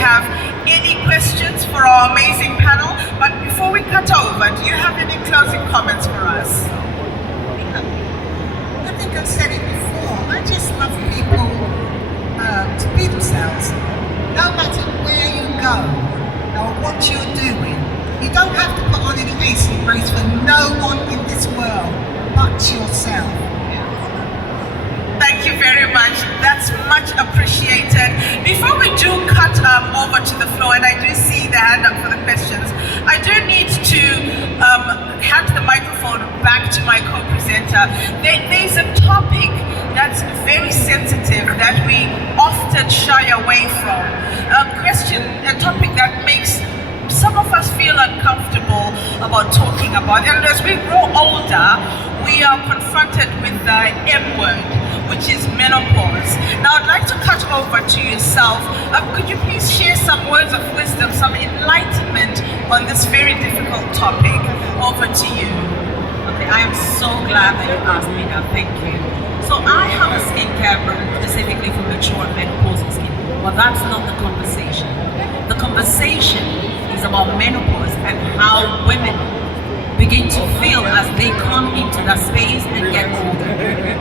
have any questions for our amazing panel. But before we cut over, do you have any closing comments for us? I think I've said it before. I just love people to be themselves. No matter where you go or what you're doing, you don't have to put on any AC grace for no one in this world but yourself. Thank you very much. That's much appreciated. Before we do cut over to the floor, and I do see the hand up for the questions, I do need to hand the microphone back to my co-presenter. There's a topic that's very sensitive that we often shy away from. A topic that makes some of us feel uncomfortable about talking about. And as we grow older, we are confronted with the M word, which is menopause. Now I'd like to cut over to yourself. Could you please share some words of wisdom, some enlightenment on this very difficult topic? Over to you. Okay, I am so glad that you asked me that. Thank you. So I have a skincare brand specifically for mature menopausal skin, but that's not the conversation. The conversation is about menopause and how women begin to feel as they come into that space and get older.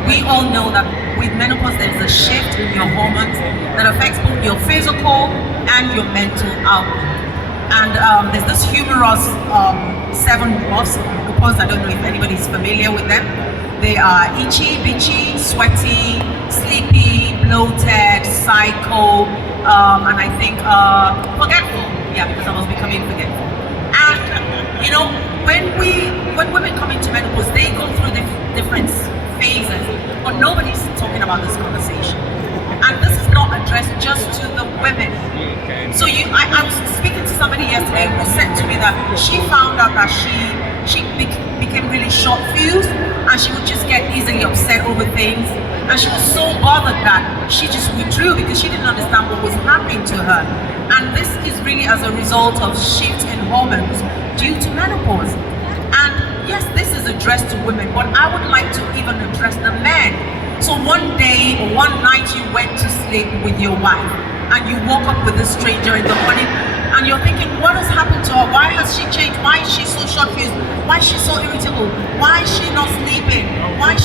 We all know that with menopause there's a shift in your hormones that affects both your physical and your mental output. And there's this humorous 7 ROS. I don't know if anybody's familiar with them. They are itchy, bitchy, sweaty, sleepy, bloated, psycho, and I think forgetful. Yeah, because I was becoming forgetful. And you know, when women come into menopause, they go through different phases, but nobody's talking about this conversation. And this is not addressed just to the women. So I was speaking to somebody yesterday who said to me that she found out that she became really short-fused, and she would just get easily upset over things. And she was so bothered that she just withdrew because she didn't understand what was happening to her. And this is really as a result of shift in hormones due to menopause. And yes, this is addressed to women, but I would like to even address the men. So one day or one night you went to sleep with your wife and you woke up with a stranger in the morning and you're thinking, what has happened to her? Why has she changed? Why is she so short-fused? Why is she so irritable? Why is she not sleeping? Why is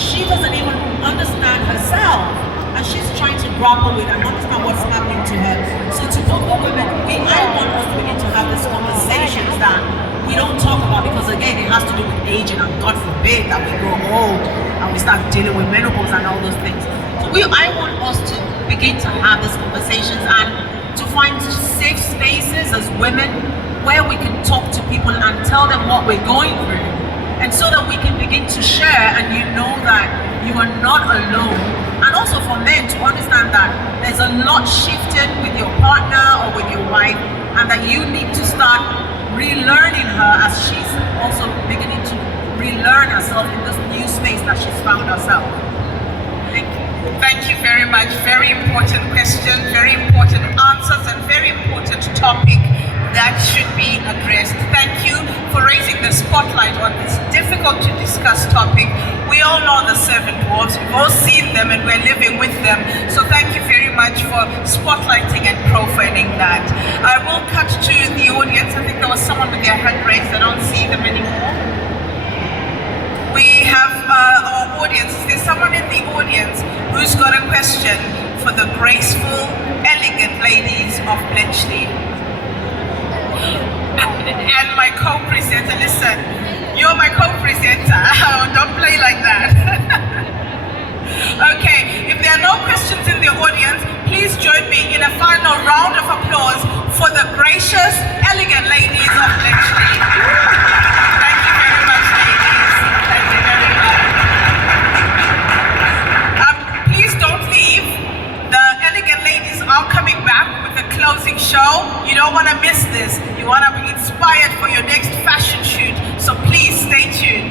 she doesn't even understand herself, and she's trying to grapple with and understand what's happening to her. So to both the women, I want us to begin to have these conversations that we don't talk about, because again, it has to do with aging, and God forbid that we grow old and we start dealing with menopause and all those things. So I want us to begin to have these conversations and to find safe spaces as women where we can talk to people and tell them what we're going through, and so that we can begin to share, and you know that you are not alone. And also for men to understand that there's a lot shifted with your partner or with your wife, and that you need to start relearning her as she's also beginning to relearn herself in this new space that she's found herself. Thank you. Thank you very much. Very important question, very important answers, and very important topic that should be addressed. Thank you for raising the spotlight on this difficult to discuss topic. We all know the servant dwarfs, we've all seen them and we're living with them. So thank you very much for spotlighting and profiling that. I will cut to the audience. I think there was someone with their hand raised. I don't see them anymore. We have our audience. Is there someone in the audience who's got a question for the graceful, elegant ladies of Bletchley? And my co-presenter, listen, you're my co-presenter. Don't play like that. Okay, if there are no questions in the audience, please join me in a final round of applause for the gracious, elegant ladies of Bletchley. Thank you very much, ladies. Thank you very much. Please don't leave. The elegant ladies are coming back with the closing show. You don't want to miss this. You want to be inspired for your next fashion shoot. So please stay tuned.